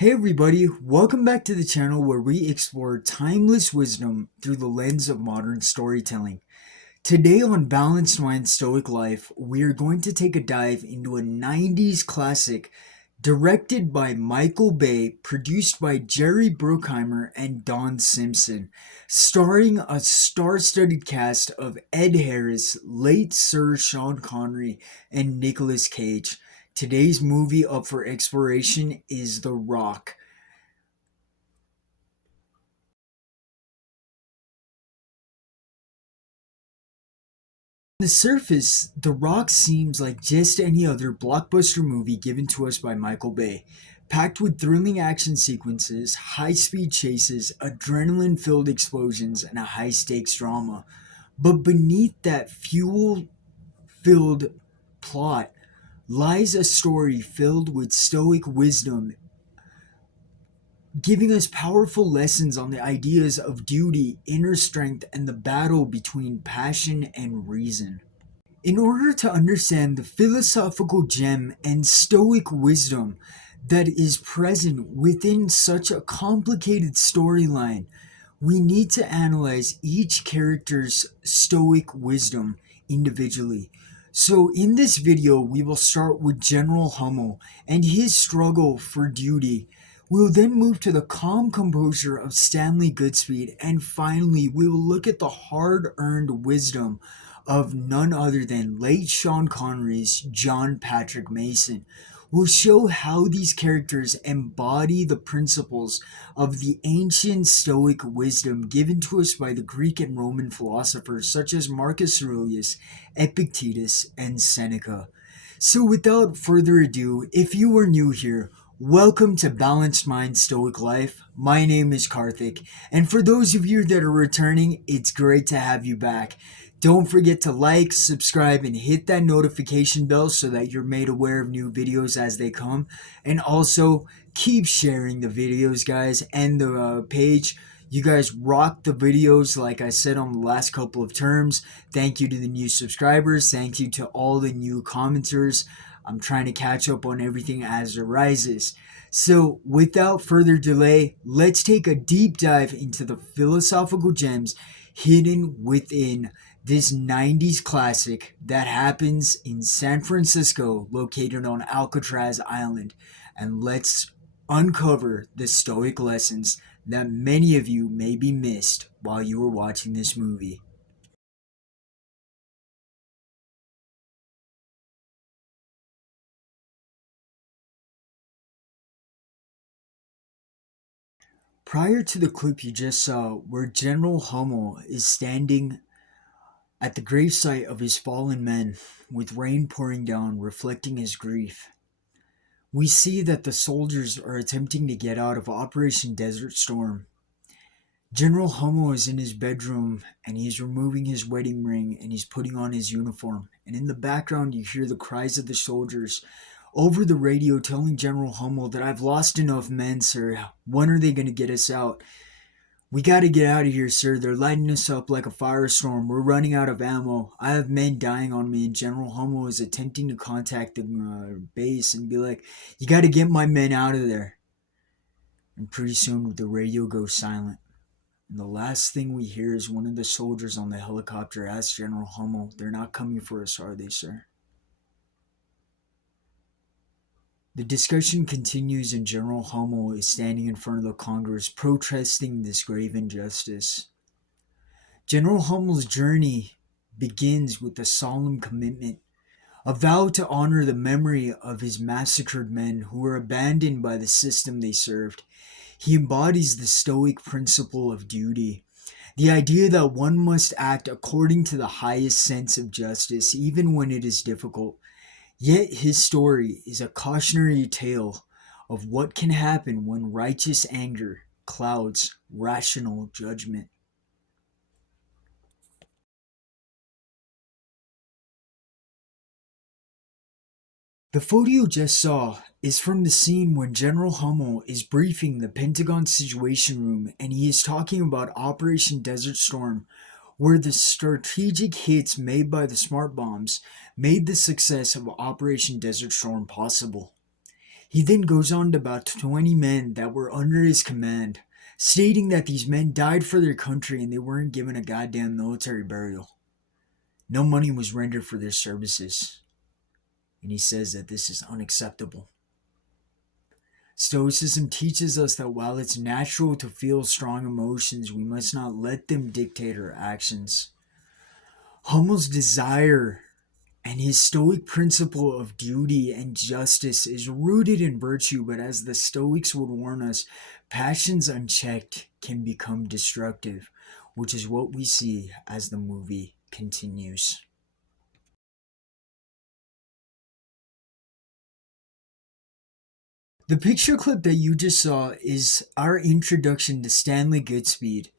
Hey everybody, welcome back to the channel where we explore timeless wisdom through the lens of modern storytelling. Today on Balanced Mind Stoic Life, we are going to take a dive into a 90s classic directed by Michael Bay, produced by Jerry Bruckheimer and Don Simpson, starring a star-studded cast of Ed Harris, late Sir Sean Connery, and Nicolas Cage. Today's movie up for exploration is The Rock. On the surface, The Rock seems like just any other blockbuster movie given to us by Michael Bay, packed with thrilling action sequences, high speed chases, adrenaline filled explosions, and a high stakes drama. But beneath that fuel filled plot lies a story filled with stoic wisdom, giving us powerful lessons on the ideas of duty, inner strength, and the battle between passion and reason. In order to understand the philosophical gem and stoic wisdom that is present within such a complicated storyline, we need to analyze each character's stoic wisdom individually. So, in this video, we will start with General Hummel and his struggle for duty. We'll then move to the calm composure of Stanley Goodspeed, and finally, we will look at the hard earned wisdom of none other than late Sean Connery's John Patrick Mason. Will show how these characters embody the principles of the ancient Stoic wisdom given to us by the Greek and Roman philosophers such as Marcus Aurelius, Epictetus, and Seneca. So without further ado, if you are new here, welcome to Balanced Mind Stoic Life. My name is Karthik, and for those of you that are returning, it's great to have you back. Don't forget to like, subscribe, and hit that notification bell so that you're made aware of new videos as they come. And also, keep sharing the videos, guys, and the page. You guys rock the videos, like I said on the last couple of terms. Thank you to the new subscribers. Thank you to all the new commenters. I'm trying to catch up on everything as it rises. So, without further delay, let's take a deep dive into the philosophical gems hidden within this 90s classic that happens in San Francisco, located on Alcatraz Island. And let's uncover the stoic lessons that many of you may be missed while you were watching this movie. Prior to the clip you just saw, where General Hummel is standing at the gravesite of his fallen men, with rain pouring down, reflecting his grief, we see that the soldiers are attempting to get out of Operation Desert Storm. General Hummel is in his bedroom and he's removing his wedding ring and he's putting on his uniform. And in the background, you hear the cries of the soldiers over the radio telling General Hummel that I've lost enough men, sir. When are they going to get us out? We got to get out of here, sir. They're lighting us up like a firestorm. We're running out of ammo. I have men dying on me. And General Hummel is attempting to contact the base and be like, you got to get my men out of there. And pretty soon the radio goes silent. And the last thing we hear is one of the soldiers on the helicopter ask General Hummel, they're not coming for us, are they, sir? The discussion continues and General Hummel is standing in front of the Congress protesting this grave injustice. General Hummel's journey begins with a solemn commitment, a vow to honor the memory of his massacred men who were abandoned by the system they served. He embodies the Stoic principle of duty, the idea that one must act according to the highest sense of justice, even when it is difficult. Yet his story is a cautionary tale of what can happen when righteous anger clouds rational judgment. The photo you just saw is from the scene when General Hummel is briefing the Pentagon Situation Room and he is talking about Operation Desert Storm, where the strategic hits made by the smart bombs made the success of Operation Desert Storm possible. He then goes on to about 20 men that were under his command, stating that these men died for their country and they weren't given a goddamn military burial. No money was rendered for their services. And he says that this is unacceptable. Stoicism teaches us that while it's natural to feel strong emotions, we must not let them dictate our actions. Hummel's desire and his Stoic principle of duty and justice is rooted in virtue, but as the Stoics would warn us, passions unchecked can become destructive, which is what we see as the movie continues. The picture clip that you just saw is our introduction to Stanley Goodspeed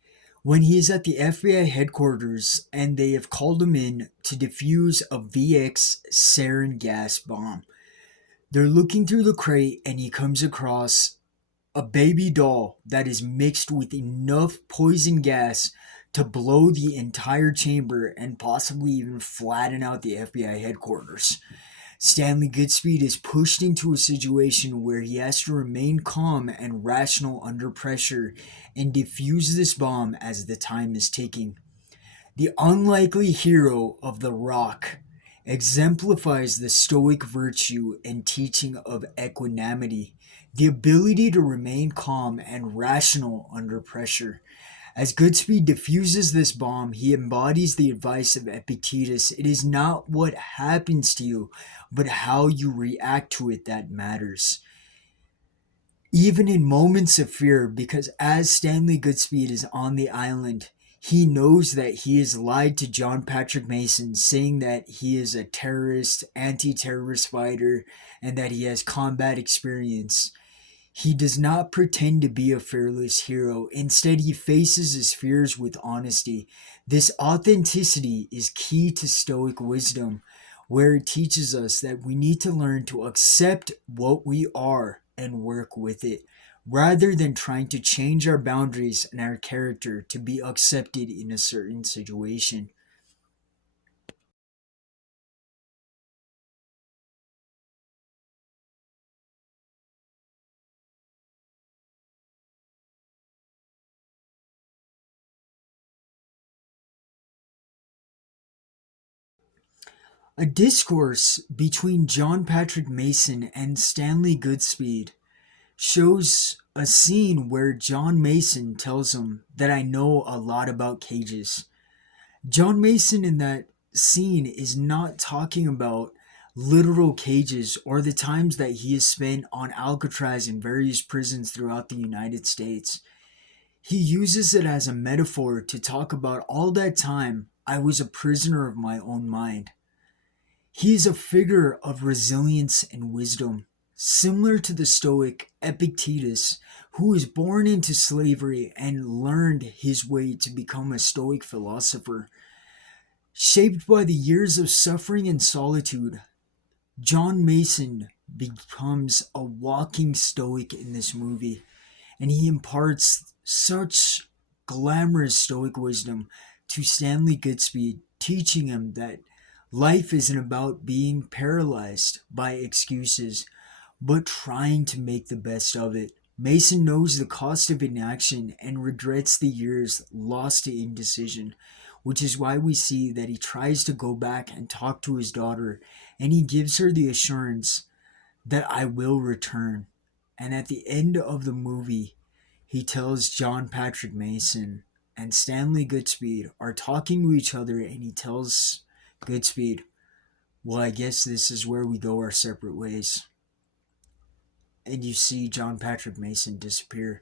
when he is at the FBI headquarters and they have called him in to defuse a VX sarin gas bomb. They're looking through the crate and he comes across a baby doll that is mixed with enough poison gas to blow the entire chamber and possibly even flatten out the FBI headquarters. Stanley Goodspeed is pushed into a situation where he has to remain calm and rational under pressure and defuse this bomb as the time is ticking. The unlikely hero of The Rock exemplifies the Stoic virtue and teaching of equanimity, the ability to remain calm and rational under pressure. As Goodspeed defuses this bomb, he embodies the advice of Epictetus. It is not what happens to you, but how you react to it that matters. Even in moments of fear, because as Stanley Goodspeed is on the island, he knows that he has lied to John Patrick Mason, saying that he is a terrorist, anti-terrorist fighter, and that he has combat experience. He does not pretend to be a fearless hero. Instead, he faces his fears with honesty. This authenticity is key to Stoic wisdom, where it teaches us that we need to learn to accept what we are and work with it, rather than trying to change our boundaries and our character to be accepted in a certain situation. A discourse between John Patrick Mason and Stanley Goodspeed shows a scene where John Mason tells him that I know a lot about cages. John Mason in that scene is not talking about literal cages or the times that he has spent on Alcatraz in various prisons throughout the United States. He uses it as a metaphor to talk about all that time I was a prisoner of my own mind. He is a figure of resilience and wisdom, similar to the Stoic Epictetus, who was born into slavery and learned his way to become a Stoic philosopher. Shaped by the years of suffering and solitude, John Mason becomes a walking Stoic in this movie, and he imparts such glamorous Stoic wisdom to Stanley Goodspeed, teaching him that life isn't about being paralyzed by excuses, but trying to make the best of it. Mason knows the cost of inaction and regrets the years lost to indecision, which is why we see that he tries to go back and talk to his daughter, and he gives her the assurance that I will return. And at the end of the movie, he tells John Patrick Mason and Stanley Goodspeed are talking to each other, and he tells Goodspeed, well, I guess this is where we go our separate ways. And you see John Patrick Mason disappear.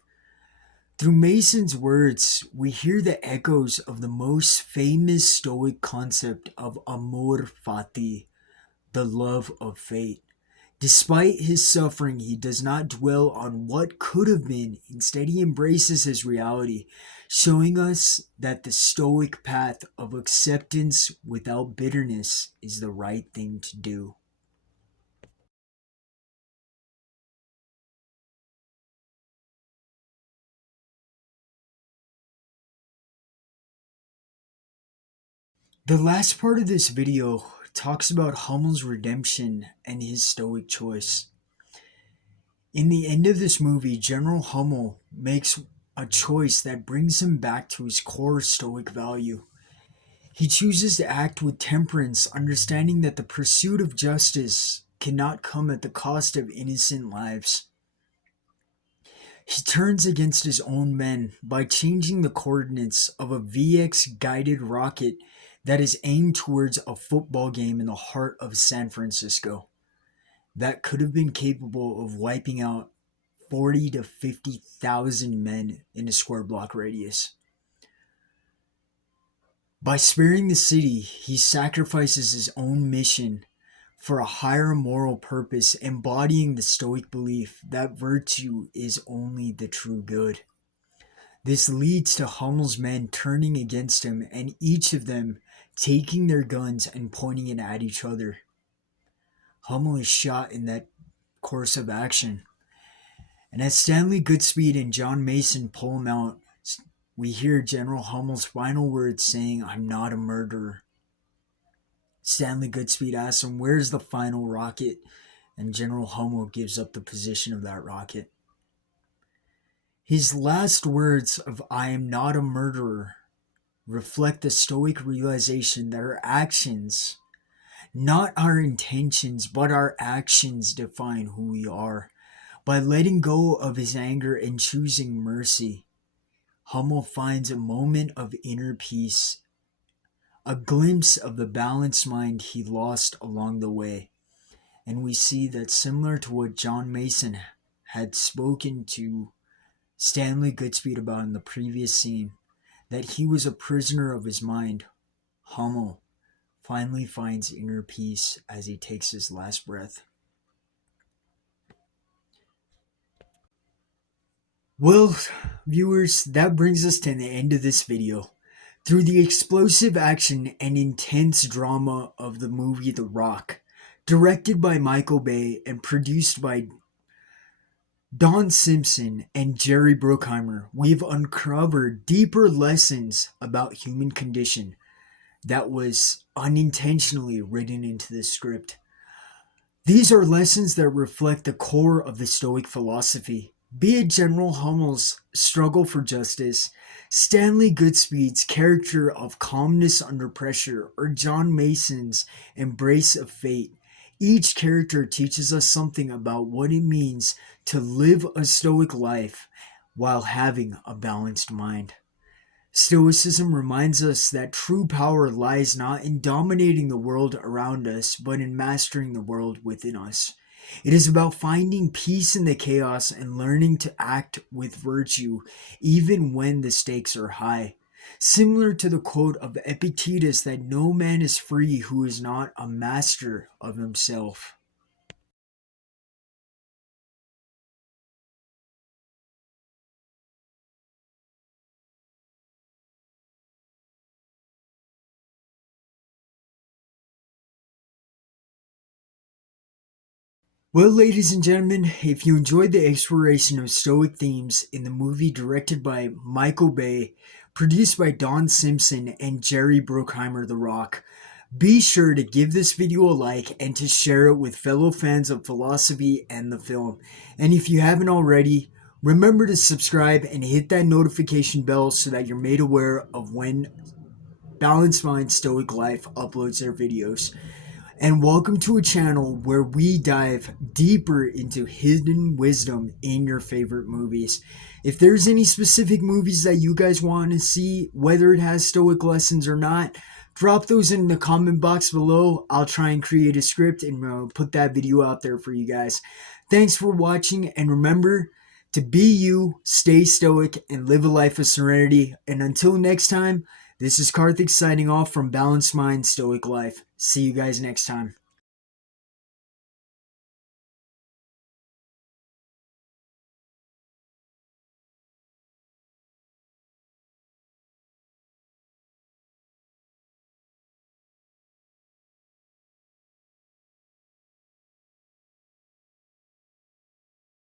Through Mason's words, we hear the echoes of the most famous Stoic concept of amor fati, the love of fate. Despite his suffering, he does not dwell on what could have been. Instead, he embraces his reality, showing us that the Stoic path of acceptance without bitterness is the right thing to do. The last part of this video talks about Hummel's redemption and his Stoic choice. In the end of this movie, General Hummel makes a choice that brings him back to his core Stoic value. He chooses to act with temperance, understanding that the pursuit of justice cannot come at the cost of innocent lives. He turns against his own men by changing the coordinates of a VX guided rocket that is aimed towards a football game in the heart of San Francisco that could have been capable of wiping out 40 to 50,000 men in a square block radius. By sparing the city, he sacrifices his own mission for a higher moral purpose, embodying the Stoic belief that virtue is only the true good. This leads to Hummel's men turning against him and each of them taking their guns and pointing it at each other. Hummel is shot in that course of action. And as Stanley Goodspeed and John Mason pull him out, we hear General Hummel's final words saying, "I'm not a murderer." Stanley Goodspeed asks him, "Where's the final rocket?" And General Hummel gives up the position of that rocket. His last words of "I am not a murderer" reflect the Stoic realization that our actions, not our intentions, but our actions define who we are. By letting go of his anger and choosing mercy, Hummel finds a moment of inner peace, a glimpse of the balanced mind he lost along the way. And we see that, similar to what John Mason had spoken to Stanley Goodspeed about in the previous scene, that he was a prisoner of his mind, Hummel finally finds inner peace as he takes his last breath. Well, viewers, that brings us to the end of this video. Through the explosive action and intense drama of the movie The Rock, directed by Michael Bay and produced by Don Simpson and Jerry Bruckheimer, we've uncovered deeper lessons about human condition that was unintentionally written into the script. These are lessons that reflect the core of the Stoic philosophy, be it General Hummel's struggle for justice, Stanley Goodspeed's character of calmness under pressure, or John Mason's embrace of fate. Each character teaches us something about what it means to live a Stoic life while having a balanced mind. Stoicism reminds us that true power lies not in dominating the world around us, but in mastering the world within us. It is about finding peace in the chaos and learning to act with virtue even when the stakes are high. Similar to the quote of Epictetus that no man is free who is not a master of himself. Well, ladies and gentlemen, if you enjoyed the exploration of Stoic themes in the movie directed by Michael Bay, produced by Don Simpson and Jerry Bruckheimer, The Rock, be sure to give this video a like and to share it with fellow fans of philosophy and the film. And if you haven't already, remember to subscribe and hit that notification bell so that you're made aware of when Balanced Mind Stoic Life uploads their videos. And welcome to a channel where we dive deeper into hidden wisdom in your favorite movies. If there's any specific movies that you guys want to see, whether it has Stoic lessons or not, drop those in the comment box below. I'll try and create a script and put that video out there for you guys. Thanks for watching, and remember to be you, stay stoic, and live a life of serenity. And until next time, this is Karthik signing off from Balanced Mind Stoic Life. See you guys next time.